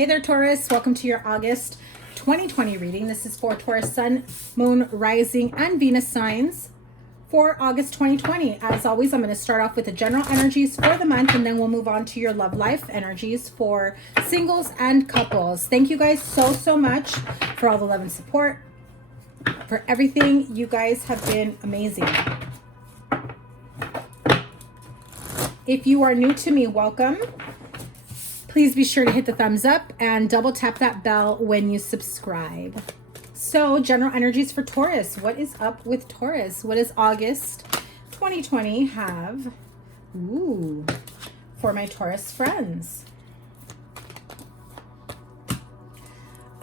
Hey there, Taurus. Welcome to your August 2020 reading. This is for Taurus Sun, Moon, Rising, and Venus signs for August 2020. As always, I'm going to start off with the general energies for the month, and then we'll move on to your love life energies for singles and couples. Thank you guys so much for all the love and support, for everything. You guys have been amazing. If you are new to me, welcome. Please be sure to hit the thumbs up and double tap that bell when you subscribe. So, general energies for Taurus. What is up with Taurus? What does August 2020 have? Ooh, for my Taurus friends.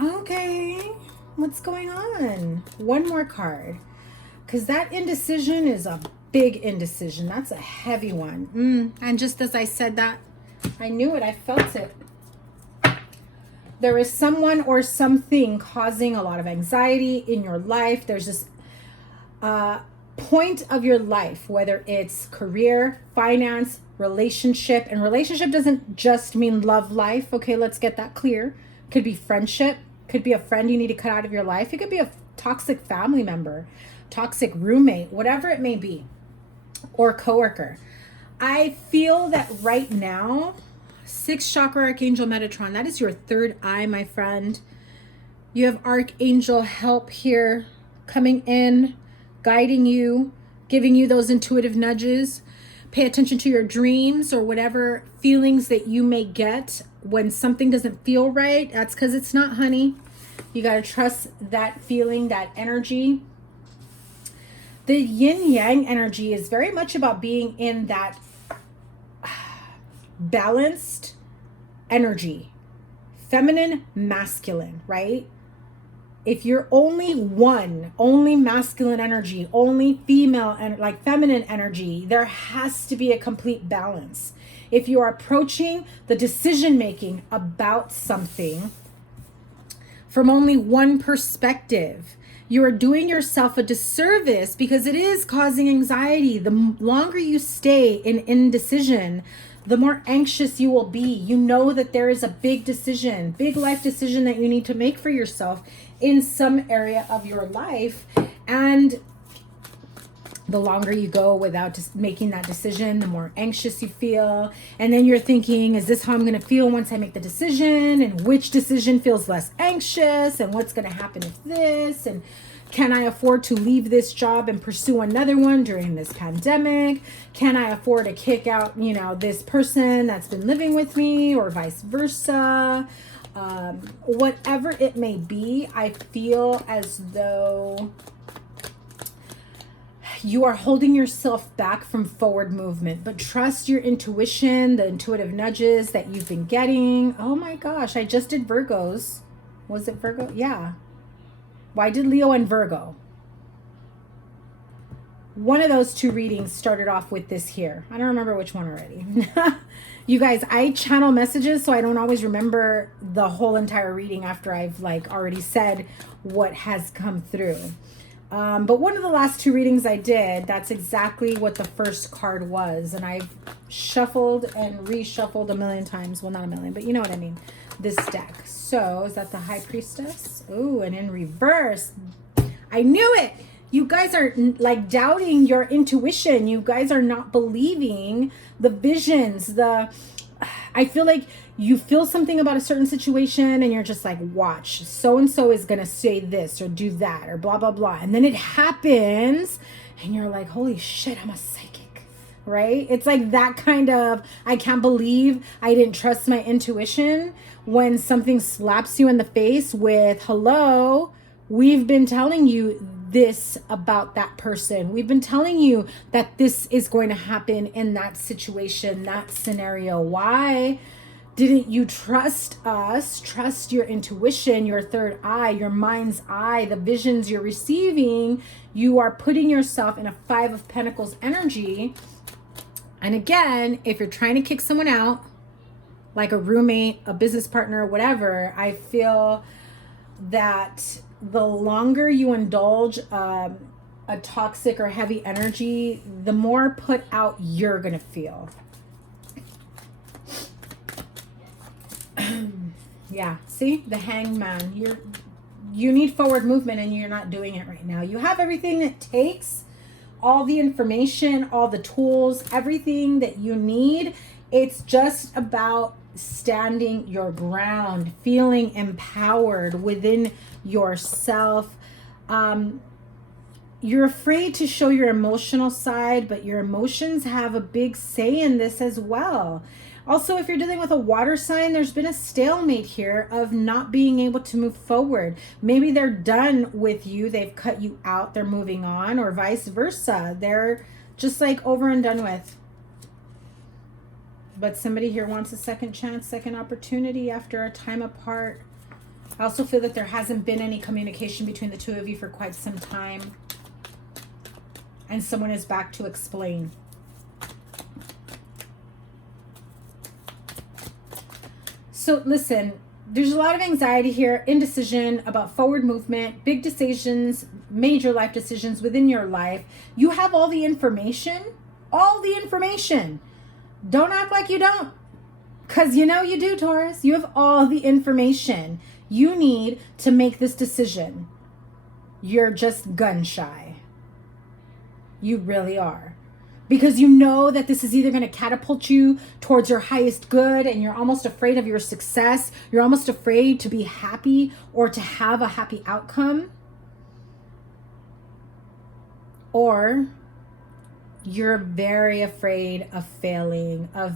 Okay, what's going on? One more card. Because that indecision is a big indecision. That's a heavy one. And just as I said that, I knew it. I felt it. There is someone or something causing a lot of anxiety in your life. There's this point of your life, whether it's career, finance, relationship. And relationship doesn't just mean love life. Okay, let's get that clear. Could be friendship. Could be a friend you need to cut out of your life. It could be a toxic family member, toxic roommate, whatever it may be, or coworker. I feel that right now, 6th chakra Archangel Metatron, that is your third eye, my friend. You have Archangel help here coming in, guiding you, giving you those intuitive nudges. Pay attention to your dreams or whatever feelings that you may get when something doesn't feel right. That's because it's not, honey. You got to trust that feeling, that energy. The yin-yang energy is very much about being in that balanced energy, feminine, masculine, right? If you're only masculine energy, only female and like feminine energy, there has to be a complete balance. If you are approaching the decision making about something from only one perspective, you are doing yourself a disservice because it is causing anxiety. The longer you stay in indecision, the more anxious you will be. You know that there is a big decision, big life decision that you need to make for yourself in some area of your life. And the longer you go without just making that decision, the more anxious you feel. And then you're thinking, is this how I'm going to feel once I make the decision? And which decision feels less anxious? And what's going to happen if this? And can I afford to leave this job and pursue another one during this pandemic? Can I afford to kick out, this person that's been living with me, or vice versa? Whatever it may be, I feel as though you are holding yourself back from forward movement, but trust your intuition, the intuitive nudges that you've been getting. Oh my gosh, I just did Virgos. Was it Virgo? Yeah. Why did Leo and Virgo? One of those two readings started off with this here. I don't remember which one already. You guys, I channel messages, so I don't always remember the whole entire reading after I've already said what has come through. But one of the last two readings I did, that's exactly what the first card was. And I've shuffled and reshuffled a million times. Well, not a million, but you know what I mean. This deck. So, is that the High Priestess? Ooh, and in reverse. I knew it! You guys are doubting your intuition. You guys are not believing the visions. I feel like you feel something about a certain situation and you're just like, watch, so-and-so is going to say this or do that or blah, blah, blah. And then it happens and you're like, holy shit, I'm a psychic, right? It's like that kind of, I can't believe I didn't trust my intuition when something slaps you in the face with, hello, we've been telling you this about that person. We've been telling you that this is going to happen in that situation, that scenario. Why didn't you trust us? Trust your intuition, your third eye, your mind's eye, the visions you're receiving. You are putting yourself in a 5 of Pentacles energy. And again, if you're trying to kick someone out, like a roommate, a business partner, whatever, I feel that the longer you indulge a toxic or heavy energy, the more put out you're gonna feel. Yeah, see, the Hangman. You need forward movement and you're not doing it right now. You have everything it takes, all the information, all the tools, everything that you need. It's just about standing your ground, feeling empowered within yourself. You're afraid to show your emotional side, but your emotions have a big say in this as well. Also, if you're dealing with a water sign, there's been a stalemate here of not being able to move forward. Maybe they're done with you. They've cut you out. They're moving on, or vice versa. They're just like over and done with. But somebody here wants a second chance, second opportunity after a time apart. I also feel that there hasn't been any communication between the two of you for quite some time. And someone is back to explain. So listen, there's a lot of anxiety here, indecision about forward movement, big decisions, major life decisions within your life. You have all the information, all the information. Don't act like you don't, because you know you do, Taurus. You have all the information you need to make this decision. You're just gun shy. You really are. Because you know that this is either going to catapult you towards your highest good, and you're almost afraid of your success. You're almost afraid to be happy or to have a happy outcome. Or you're very afraid of failing, of,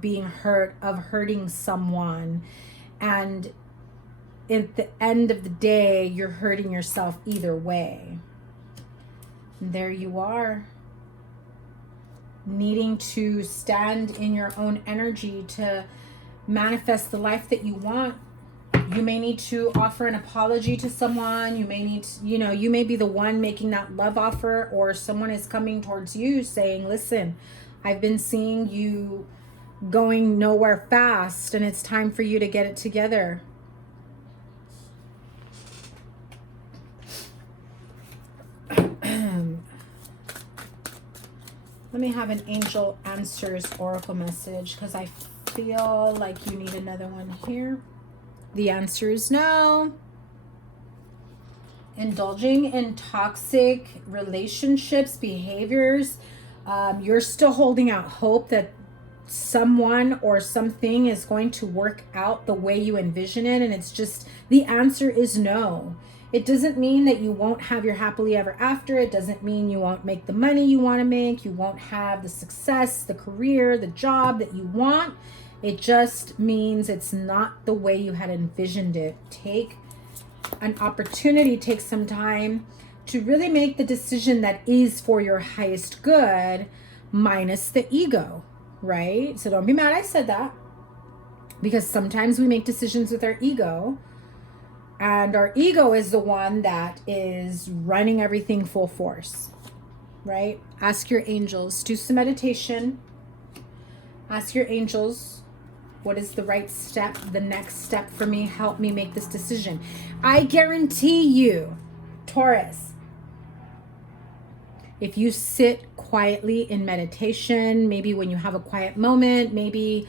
being hurt, of hurting someone. And at the end of the day, you're hurting yourself either way. And there you are, needing to stand in your own energy to manifest the life that you want. You may need to offer an apology to someone. You may need to, you may be the one making that love offer, or someone is coming towards you saying, listen, I've been seeing you going nowhere fast and it's time for you to get it together. Let me have an Angel Answers Oracle message, because I feel like you need another one here. The answer is no. Indulging in toxic relationships, behaviors. You're still holding out hope that someone or something is going to work out the way you envision it. And it's just, the answer is no. It doesn't mean that you won't have your happily ever after. It doesn't mean you won't make the money you want to make. You won't have the success, the career, the job that you want. It just means it's not the way you had envisioned it. Take an opportunity, take some time to really make the decision that is for your highest good, minus the ego, right? So don't be mad I said that, because sometimes we make decisions with our ego. And our ego is the one that is running everything full force, right? Ask your angels. Do some meditation. Ask your angels, what is the right step, the next step for me? Help me make this decision. I guarantee you, Taurus, if you sit quietly in meditation, maybe when you have a quiet moment, maybe,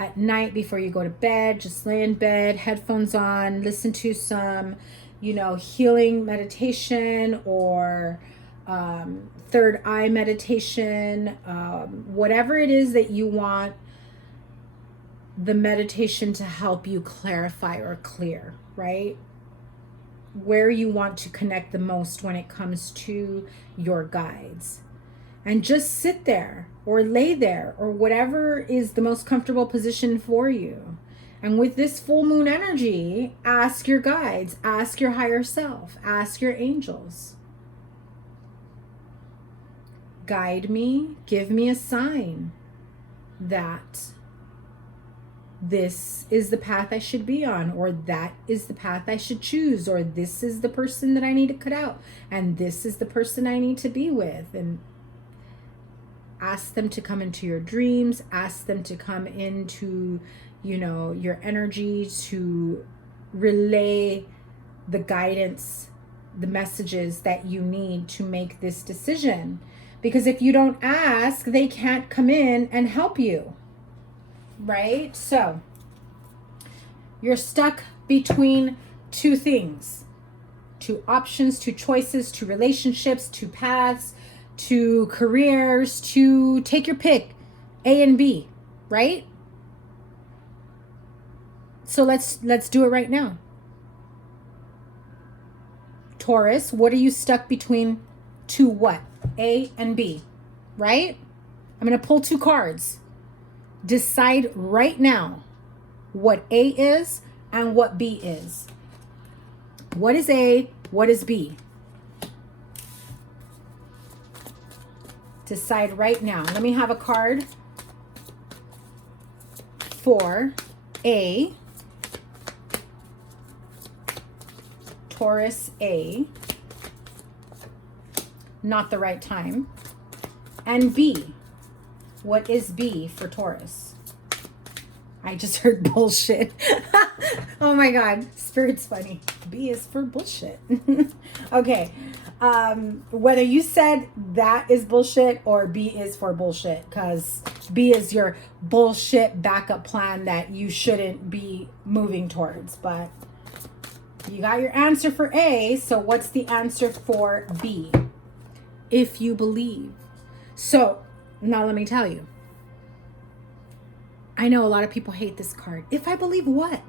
at night before you go to bed, just lay in bed, headphones on, listen to some, healing meditation or third eye meditation, whatever it is that you want the meditation to help you clarify or clear, right? Where you want to connect the most when it comes to your guides. And just sit there or lay there or whatever is the most comfortable position for you. And with this full moon energy, ask your guides, ask your higher self, ask your angels. Guide me, give me a sign that this is the path I should be on, or that is the path I should choose, or this is the person that I need to cut out, and this is the person I need to be with. And ask them to come into your dreams, ask them to come into, your energy, to relay the guidance, the messages that you need to make this decision. Because if you don't ask, they can't come in and help you, right? So You're stuck between two things, two options, two choices, two relationships, two paths, two careers, to take your pick, A and B, right? So let's do it right now. Taurus, what are you stuck between? Two what? A and B, right? I'm going to pull two cards. Decide right now what A is and what B is. What is A? What is B? Decide right now. Let me have a card for A. Taurus A. Not the right time. And B. What is B for Taurus? I just heard bullshit. Oh my God. Spirit's funny. B is for bullshit. Okay. Whether you said that is bullshit or B is for bullshit, because B is your bullshit backup plan that you shouldn't be moving towards. But you got your answer for A. So what's the answer for B? If you believe. So now let me tell you. I know a lot of people hate this card. If I believe what?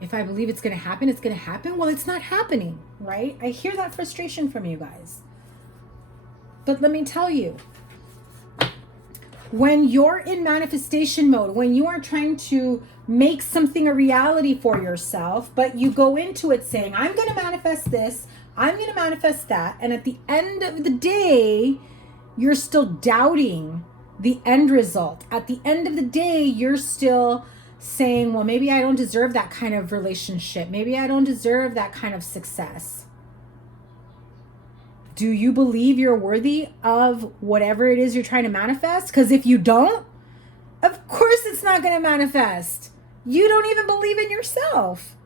If I believe it's going to happen, it's going to happen. Well, it's not happening, right? I hear that frustration from you guys. But let me tell you, when you're in manifestation mode, when you are trying to make something a reality for yourself, but you go into it saying, I'm going to manifest this, I'm going to manifest that. And at the end of the day, you're still doubting the end result. At the end of the day, you're still saying, well, maybe I don't deserve that kind of relationship. Maybe I don't deserve that kind of success. Do you believe you're worthy of whatever it is you're trying to manifest? Because if you don't, of course it's not going to manifest. You don't even believe in yourself.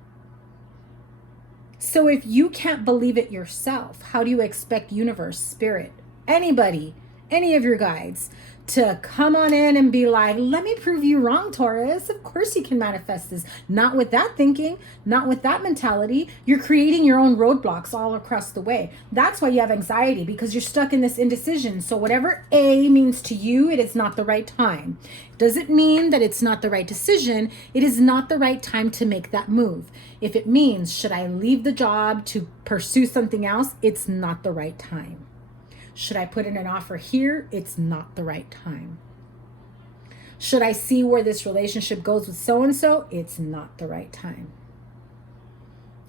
So if you can't believe it yourself, how do you expect universe, spirit, anybody, any of your guides to come on in and be like, let me prove you wrong, Taurus. Of course you can manifest this. Not with that thinking, not with that mentality. You're creating your own roadblocks all across the way. That's why you have anxiety, because you're stuck in this indecision. So whatever A means to you, it is not the right time. Does it mean that it's not the right decision? It is not the right time to make that move. If it means, should I leave the job to pursue something else? It's not the right time. Should I put in an offer here? It's not the right time. Should I see where this relationship goes with so-and-so? It's not the right time.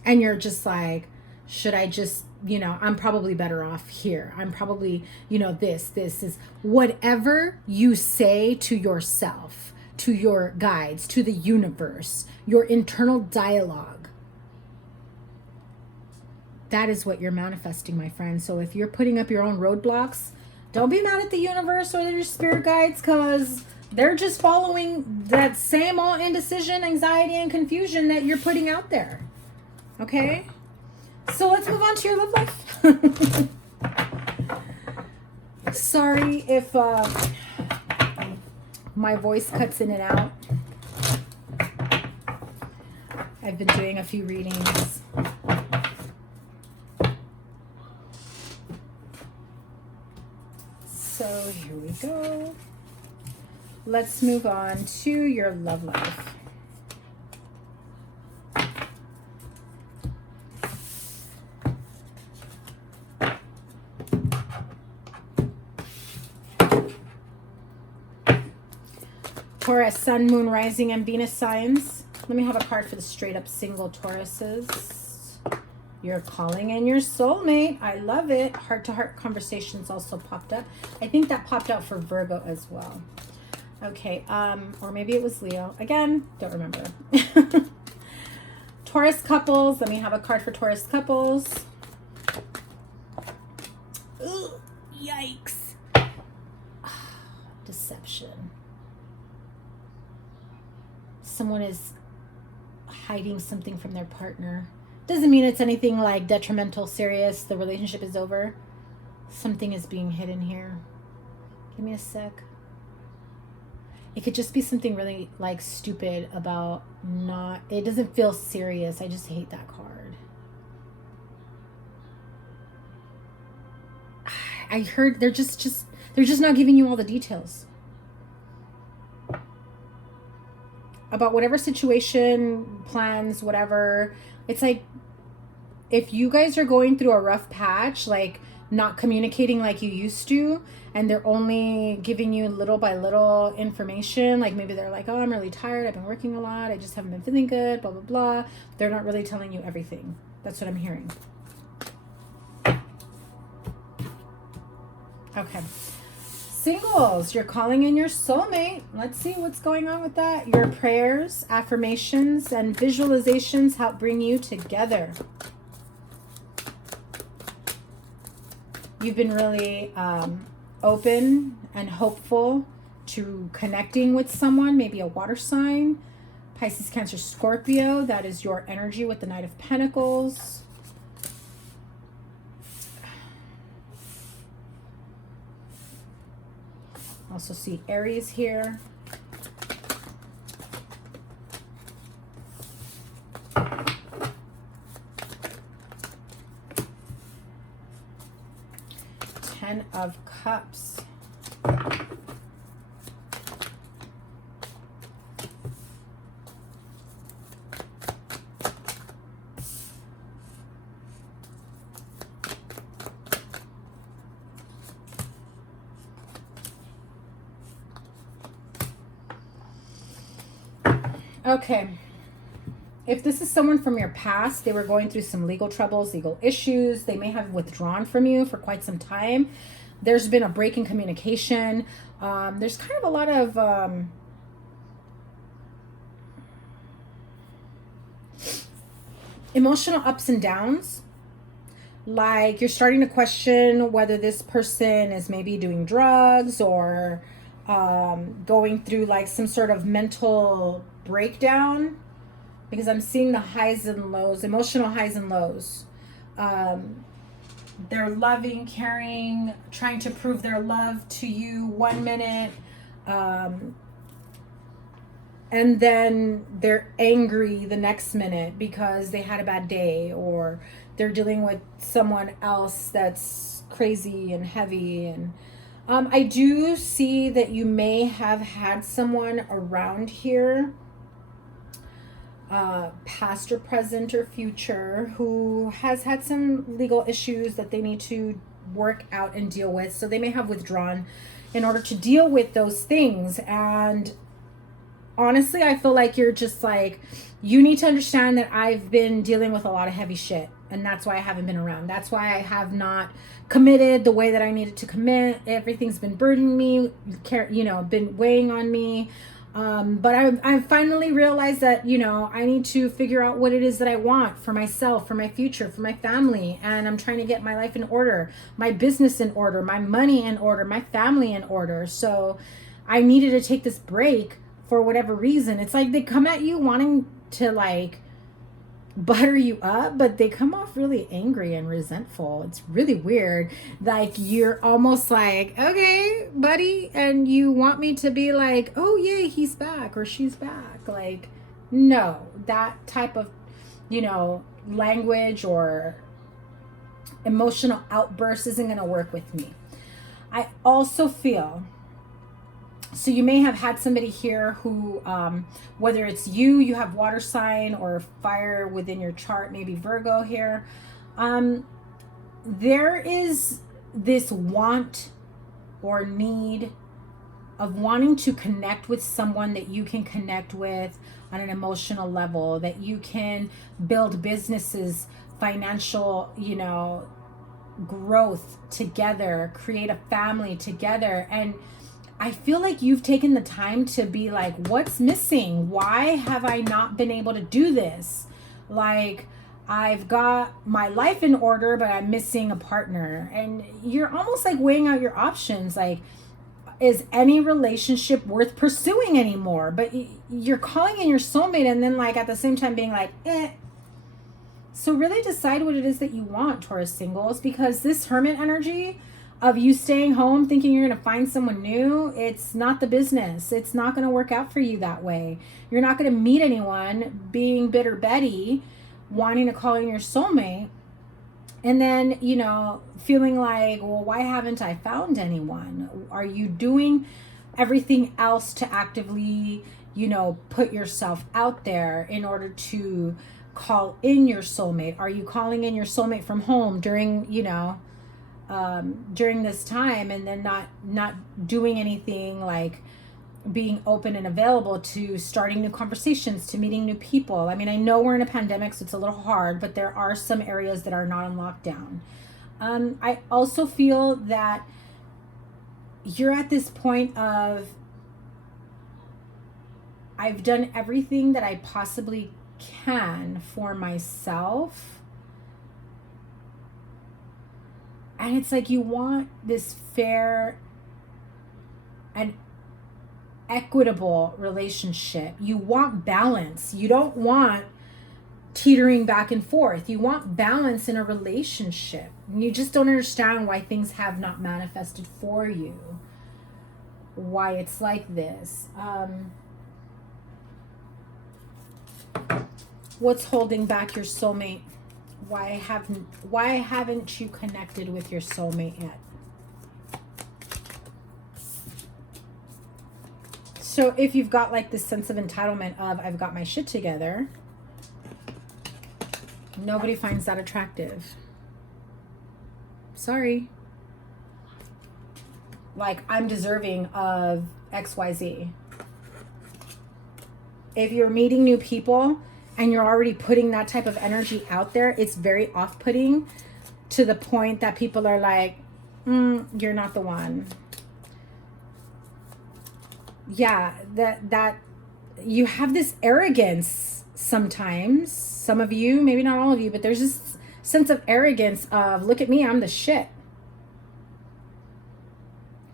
And you're just like, should I just, I'm probably better off here. I'm probably, this is whatever you say to yourself, to your guides, to the universe, your internal dialogue. That is what you're manifesting, my friend. So if you're putting up your own roadblocks, don't be mad at the universe or your spirit guides, because they're just following that same old indecision, anxiety, and confusion that you're putting out there. Okay? So let's move on to your love life. Sorry if my voice cuts in and out. I've been doing a few readings. So here we go. Let's move on to your love life. Taurus, Sun, Moon, Rising, and Venus signs. Let me have a card for the straight up single Tauruses. You're calling in your soulmate. I love it. Heart-to-heart conversations also popped up. I think that popped out for Virgo as well. Okay, or maybe it was Leo. Again, don't remember. Taurus couples. Let me have a card for Taurus couples. Ooh, yikes. Deception. Someone is hiding something from their partner. Doesn't mean it's anything like detrimental, serious. The relationship is over. Something is being hidden here. Give me a sec. It could just be something really like stupid about not, it doesn't feel serious. I just hate that card. I heard they're just not giving you all the details about whatever situation, plans, whatever. It's like, if you guys are going through a rough patch, like not communicating like you used to, and they're only giving you little by little information, like maybe they're like, oh, I'm really tired, I've been working a lot, I just haven't been feeling good, blah, blah, blah. They're not really telling you everything. That's what I'm hearing. Okay. Singles, you're calling in your soulmate. Let's see what's going on with that. Your prayers, affirmations, and visualizations help bring you together. You've been really open and hopeful to connecting with someone, maybe a water sign, Pisces, Cancer, Scorpio. That is your energy with the Knight of Pentacles. Also see Aries here. Ten of Cups. Okay, if this is someone from your past, they were going through some legal troubles, legal issues. They may have withdrawn from you for quite some time. There's been a break in communication. There's kind of a lot of emotional ups and downs. Like you're starting to question whether this person is maybe doing drugs or going through like some sort of mental breakdown, because I'm seeing the highs and lows, emotional highs and lows. They're loving, caring, trying to prove their love to you one minute, and then they're angry the next minute because they had a bad day, or they're dealing with someone else that's crazy and heavy. And I do see that you may have had someone around here, past or present or future, who has had some legal issues that they need to work out and deal with. So they may have withdrawn in order to deal with those things. And honestly, I feel like you're just like, you need to understand that I've been dealing with a lot of heavy shit, and that's why I haven't been around. That's why I have not committed the way that I needed to commit. Everything's been burdening me, been weighing on me. But I finally realized that, I need to figure out what it is that I want for myself, for my future, for my family. And I'm trying to get my life in order, my business in order, my money in order, my family in order. So I needed to take this break for whatever reason. It's like they come at you wanting to like butter you up, but they come off really angry and resentful. It's really weird. Like you're almost like, okay, buddy, and you want me to be like, oh yay, he's back or she's back. Like, no, that type of, language or emotional outburst isn't going to work with me. I also feel, so you may have had somebody here who, whether it's you have water sign or fire within your chart, maybe Virgo here. There is this want or need of wanting to connect with someone that you can connect with on an emotional level, that you can build businesses, financial, growth together, create a family together. And I feel like you've taken the time to be like, what's missing? Why have I not been able to do this? Like, I've got my life in order, but I'm missing a partner. And you're almost like weighing out your options. Like, is any relationship worth pursuing anymore? But you're calling in your soulmate and then like at the same time being like, eh. So really decide what it is that you want, Taurus singles, because this Hermit energy, of you staying home thinking you're going to find someone new, it's not the business. It's not going to work out for you that way. You're not going to meet anyone being bitter Betty, wanting to call in your soulmate, and then, you know, feeling like, well, why haven't I found anyone? Are you doing everything else to actively, you know, put yourself out there in order to call in your soulmate? Are you calling in your soulmate from home during, you know, during this time, and then not doing anything like being open and available to starting new conversations, to meeting new people? I mean, I know we're in a pandemic, so it's a little hard, but there are some areas that are not on lockdown. I also feel that you're at this point of, I've done everything that I possibly can for myself. And it's like you want this fair and equitable relationship. You want balance. You don't want teetering back and forth. You want balance in a relationship. And you just don't understand why things have not manifested for you. Why it's like this. What's holding back your soulmate? Why haven't you connected with your soulmate yet? So if you've got like this sense of entitlement of, I've got my shit together, nobody finds that attractive. Sorry. Like, I'm deserving of XYZ. If you're meeting new people and you're already putting that type of energy out there, it's very off-putting to the point that people are like, you're not the one. Yeah, that you have this arrogance sometimes. Some of you, maybe not all of you, but there's this sense of arrogance of, look at me, I'm the shit.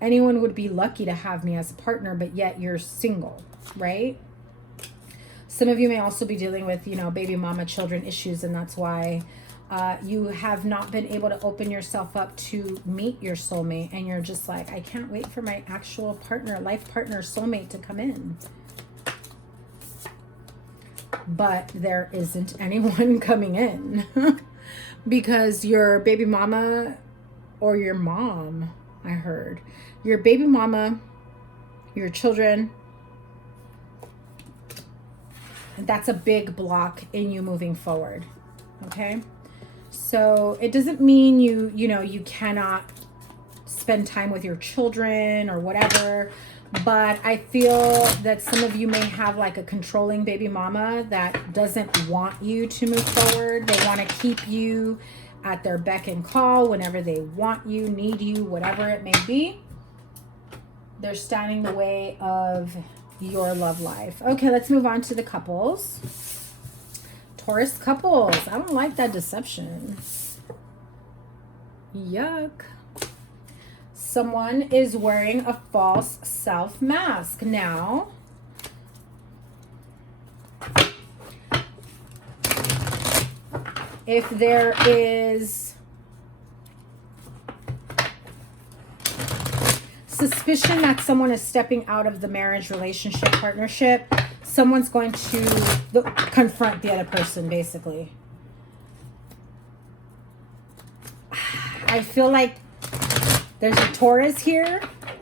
Anyone would be lucky to have me as a partner, but yet you're single, right? Some of you may also be dealing with, you know, baby mama children issues, and that's why you have not been able to open yourself up to meet your soulmate, and you're just like, I can't wait for my actual partner, life partner, soulmate to come in. But there isn't anyone coming in because your baby mama or your mom, I heard, your baby mama, your children, that's a big block in you moving forward. Okay. So it doesn't mean you cannot spend time with your children or whatever, but I feel that some of you may have like a controlling baby mama that doesn't want you to move forward. They want to keep you at their beck and call whenever they want you, need you, whatever it may be. They're standing in the way of your love life. Okay, let's move on to the couples. Taurus couples. I don't like that deception. Yuck. Someone is wearing a false self mask. Now, if there is suspicion that someone is stepping out of the marriage, relationship, partnership, someone's going to confront the other person, basically. I feel like there's a Taurus here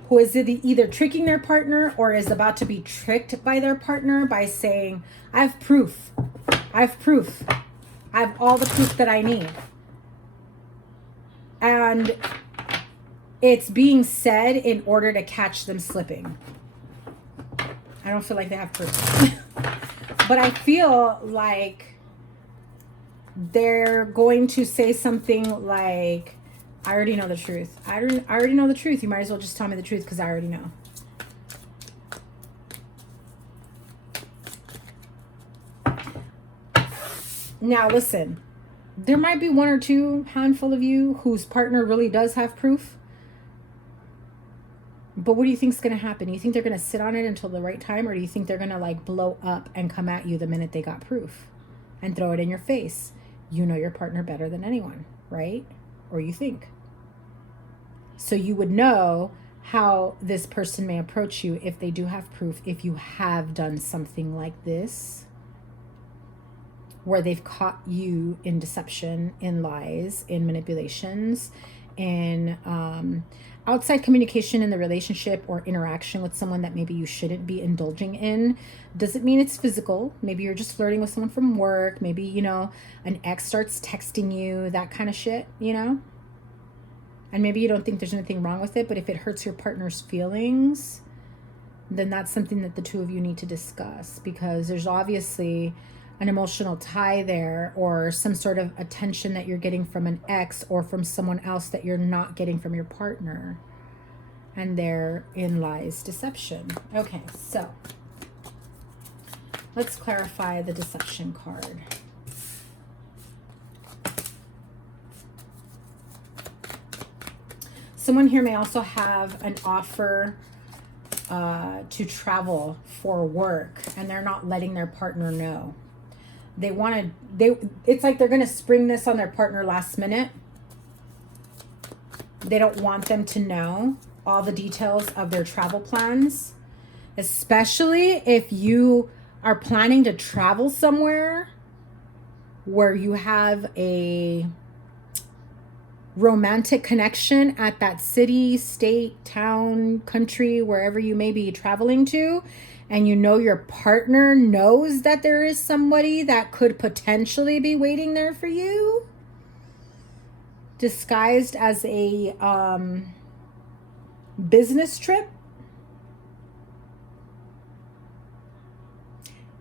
who is either tricking their partner or is about to be tricked by their partner by saying, I have proof. I have proof. I have all the proof that I need. And it's being said in order to catch them slipping. I don't feel like they have proof. But I feel like they're going to say something like, I already know the truth. I already know the truth. You might as well just tell me the truth because I already know. Now listen, there might be one or two handful of you whose partner really does have proof. But what do you think is going to happen? You think they're going to sit on it until the right time, or do you think they're going to like blow up and come at you the minute they got proof and throw it in your face? You know your partner better than anyone, right? Or you think. So you would know how this person may approach you if they do have proof, if you have done something like this, where they've caught you in deception, in lies, in manipulations, in outside communication in the relationship or interaction with someone that maybe you shouldn't be indulging in. Doesn't mean it's physical. Maybe you're just flirting with someone from work. Maybe, you know, an ex starts texting you, that kind of shit, you know? And maybe you don't think there's anything wrong with it, but if it hurts your partner's feelings, then that's something that the two of you need to discuss, because there's obviously an emotional tie there, or some sort of attention that you're getting from an ex or from someone else that you're not getting from your partner. And therein lies deception. Okay, so let's clarify the deception card. Someone here may also have an offer to travel for work, and they're not letting their partner know. It's like they're going to spring this on their partner last minute. They don't want them to know all the details of their travel plans, especially if you are planning to travel somewhere where you have a romantic connection at that city, state, town, country, wherever you may be traveling to, and you know your partner knows that there is somebody that could potentially be waiting there for you, disguised as a business trip.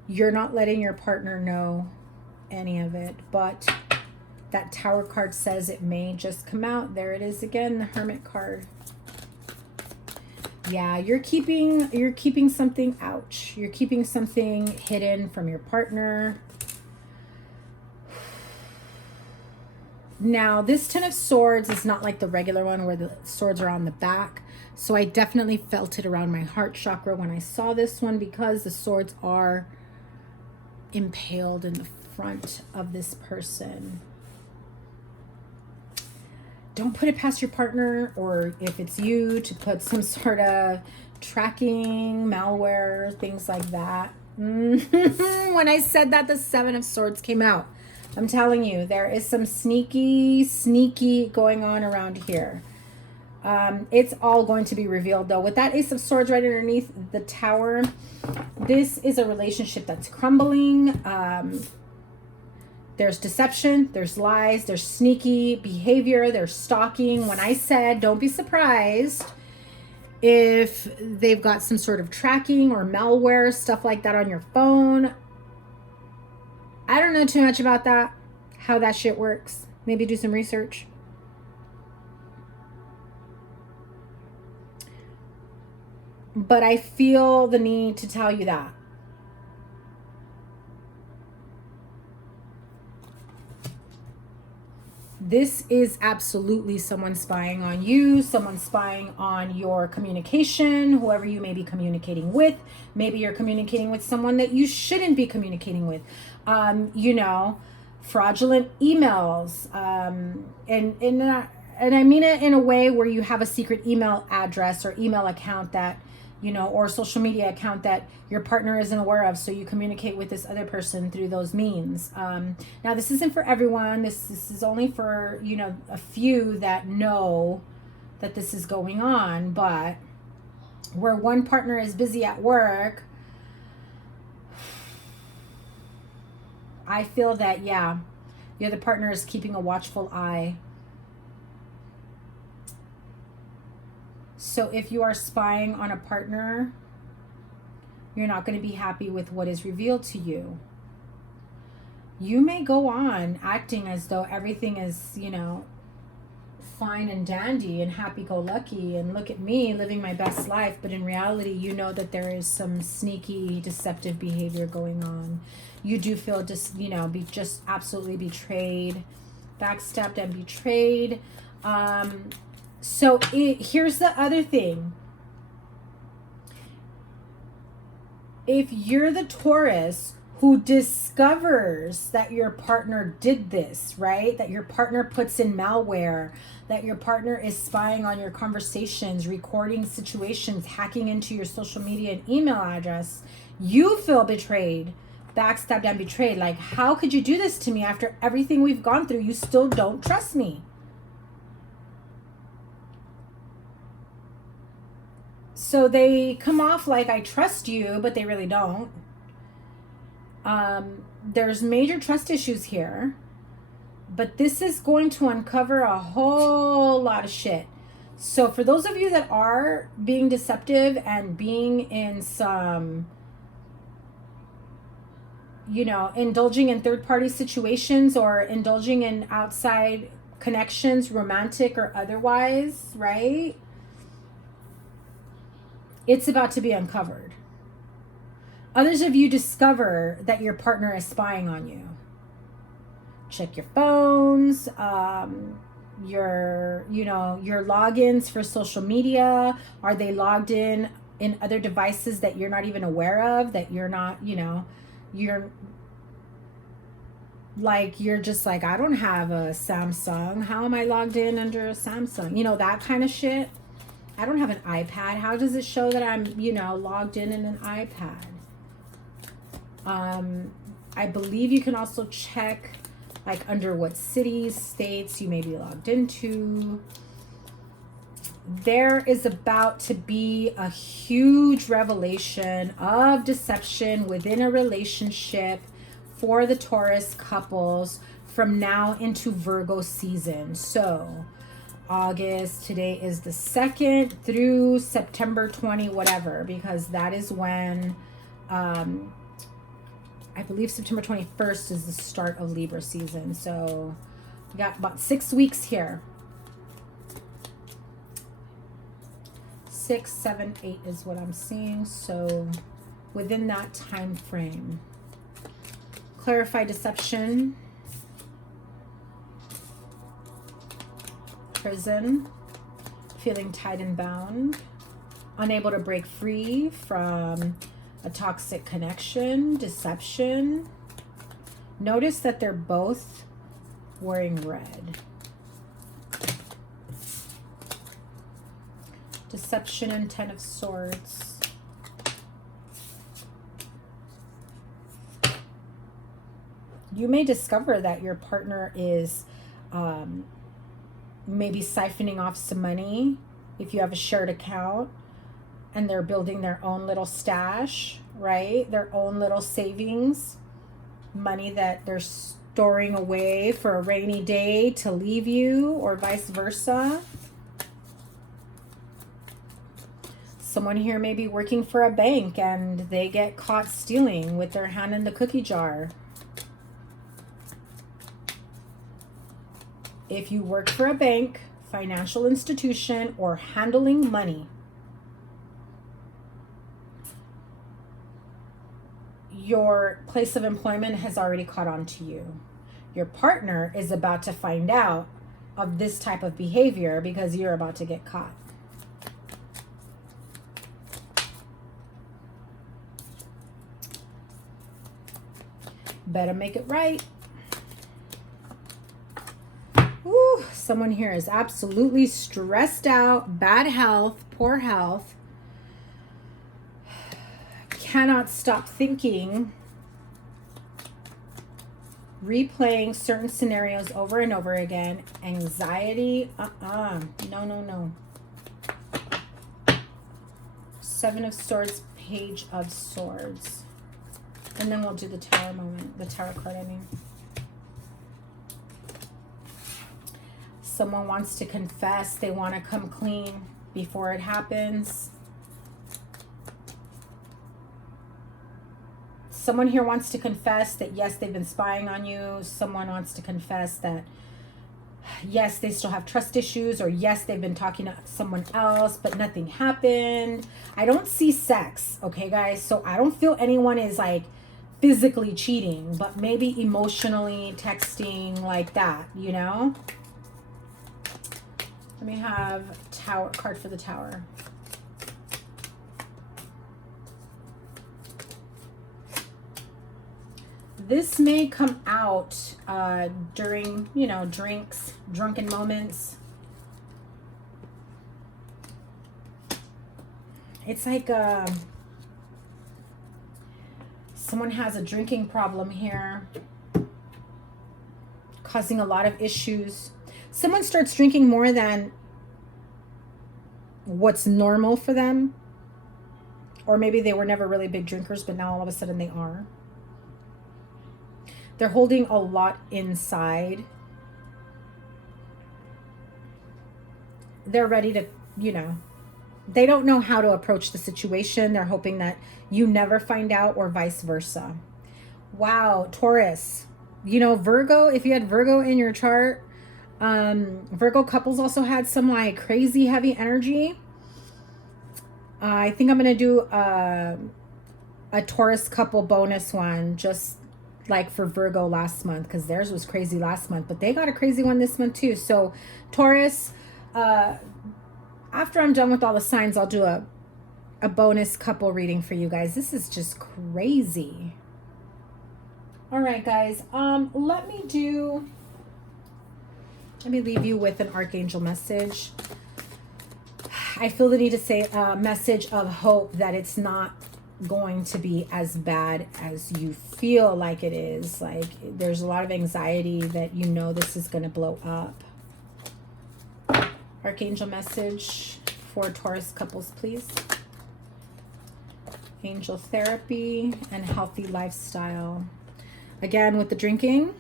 You're not letting your partner know any of it, but that Tower card says it may just come out. There it is again, the Hermit card. Yeah, you're keeping something, ouch. You're keeping something hidden from your partner. Now, this Ten of Swords is not like the regular one where the swords are on the back. So I definitely felt it around my heart chakra when I saw this one, because the swords are impaled in the front of this person. Don't put it past your partner, or if it's you, to put some sort of tracking, malware, things like that. When I said that, the Seven of Swords came out. I'm telling you, there is some sneaky going on around here. It's all going to be revealed, though. With that Ace of Swords right underneath the Tower, this is a relationship that's crumbling. There's deception, there's lies, there's sneaky behavior, there's stalking. When I said don't be surprised if they've got some sort of tracking or malware, stuff like that on your phone. I don't know too much about that, how that shit works. Maybe do some research. But I feel the need to tell you that. This is absolutely someone spying on you, someone spying on your communication, whoever you may be communicating with. Maybe you're communicating with someone that you shouldn't be communicating with. You know, fraudulent emails. And I mean it in a way where you have a secret email address or email account that, you know, or social media account that your partner isn't aware of, so you communicate with this other person through those means. Now, this isn't for everyone. This is only for, you know, a few that know that this is going on. But where one partner is busy at work, I feel that, yeah, the other partner is keeping a watchful eye. So if you are spying on a partner, you're not going to be happy with what is revealed to you. You may go on acting as though everything is, you know, fine and dandy and happy-go-lucky and look at me living my best life. But in reality, you know that there is some sneaky, deceptive behavior going on. You do feel just, you know, just absolutely betrayed, backstabbed and betrayed. So here's the other thing. If you're the Taurus who discovers that your partner did this, right? That your partner puts in malware, that your partner is spying on your conversations, recording situations, hacking into your social media and email address. You feel betrayed, backstabbed and betrayed. Like, how could you do this to me after everything we've gone through? You still don't trust me. So they come off like, I trust you, but they really don't. There's major trust issues here, but this is going to uncover a whole lot of shit. So for those of you that are being deceptive and being in some, you know, indulging in third-party situations or indulging in outside connections, romantic or otherwise, right? It's about to be uncovered. Others of you discover that your partner is spying on you. Check your phones, your logins for social media. Are they logged in other devices that you're not even aware of, that you're not, you're just like, I don't have a Samsung. How am I logged in under a Samsung? That kind of shit. I don't have an iPad. How does it show that I'm, logged in an iPad? I believe you can also check like under what cities, states you may be logged into. There is about to be a huge revelation of deception within a relationship for the Taurus couples from now into Virgo season. So August, today is the 2nd through September 20, whatever, because that is when, I believe September 21st is the start of Libra season. So we got about 6 weeks here. 6, 7, 8 is what I'm seeing. So within that time frame, clarify deception, prison, feeling tied and bound, unable to break free from a toxic connection, deception. Notice that they're both wearing red. Deception and 10 of Swords. You may discover that your partner is maybe siphoning off some money if you have a shared account, and they're building their own little stash, right? Their own little savings, money that they're storing away for a rainy day to leave you, or vice versa. Someone here may be working for a bank and they get caught stealing with their hand in the cookie jar. If you work for a bank, financial institution, or handling money, your place of employment has already caught on to you. Your partner is about to find out of this type of behavior because you're about to get caught. Better make it right. Woo, someone here is absolutely stressed out, bad health, poor health. Cannot stop thinking, replaying certain scenarios over and over again. Anxiety, no. 7 of Swords, Page of Swords. And then we'll do the Tower moment, the Tower card, I mean. Someone wants to confess, they want to come clean before it happens. Someone here wants to confess that, yes, they've been spying on you. Someone wants to confess that, yes, they still have trust issues, or yes, they've been talking to someone else, but nothing happened. I don't see sex, okay, guys? So I don't feel anyone is like physically cheating, but maybe emotionally texting like that, Let me have Tower card for the Tower. this may come out during, you know, drinks, drunken moments. It's like someone has a drinking problem here, causing a lot of issues. Someone starts drinking more than what's normal for them. Or maybe they were never really big drinkers, but now all of a sudden they are. They're holding a lot inside. They're ready to, you know, they don't know how to approach the situation. They're hoping that you never find out, or vice versa. Wow, Taurus. You know, Virgo, if you had Virgo in your chart, Virgo couples also had some like crazy heavy energy. I think I'm going to do a Taurus couple bonus one, just like for Virgo last month, because theirs was crazy last month, but they got a crazy one this month too. So Taurus, after I'm done with all the signs, I'll do a bonus couple reading for you guys. This is just crazy. All right, guys. Let me leave you with an Archangel message. I feel the need to say a message of hope that it's not going to be as bad as you feel like it is. Like, there's a lot of anxiety that you know this is going to blow up. Archangel message for Taurus couples, please. Angel therapy and healthy lifestyle. Again, with the drinking.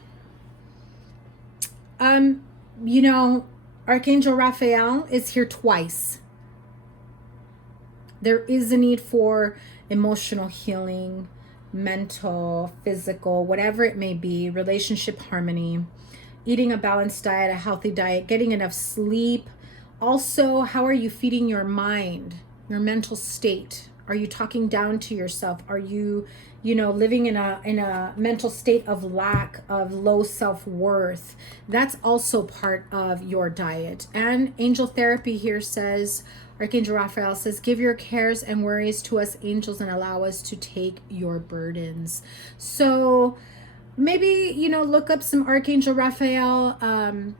You know, Archangel Raphael is here twice. There is a need for emotional healing, mental, physical, whatever it may be, relationship harmony, eating a balanced diet, a healthy diet, getting enough sleep. Also, how are you feeding your mind, your mental state? Are you talking down to yourself? Are you, you know, living in a mental state of lack, of low self-worth? That's also part of your diet. And angel therapy here says, Archangel Raphael says, give your cares and worries to us angels and allow us to take your burdens. So maybe, you know, look up some Archangel Raphael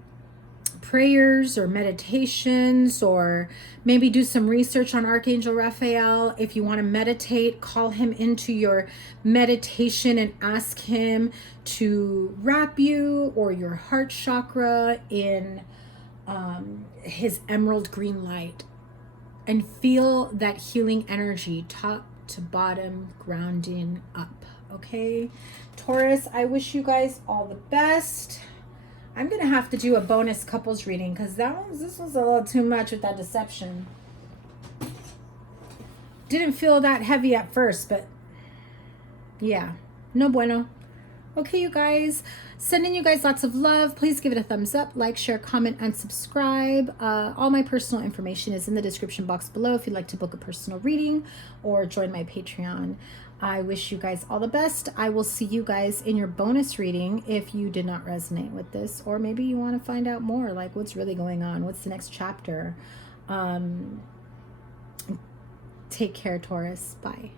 prayers or meditations, or maybe do some research on Archangel Raphael. If you want to meditate, call him into your meditation and ask him to wrap you or your heart chakra in his emerald green light. And feel that healing energy, top to bottom, grounding up. Okay, Taurus, I wish you guys all the best. I'm going to have to do a bonus couples reading because this was a little too much with that deception. Didn't feel that heavy at first, but yeah, no bueno. Okay, you guys, sending you guys lots of love. Please give it a thumbs up, like, share, comment, and subscribe. All my personal information is in the description box below if you'd like to book a personal reading or join my Patreon. I wish you guys all the best. I will see you guys in your bonus reading if you did not resonate with this, or maybe you want to find out more, like what's really going on, what's the next chapter. Take care, Taurus. Bye.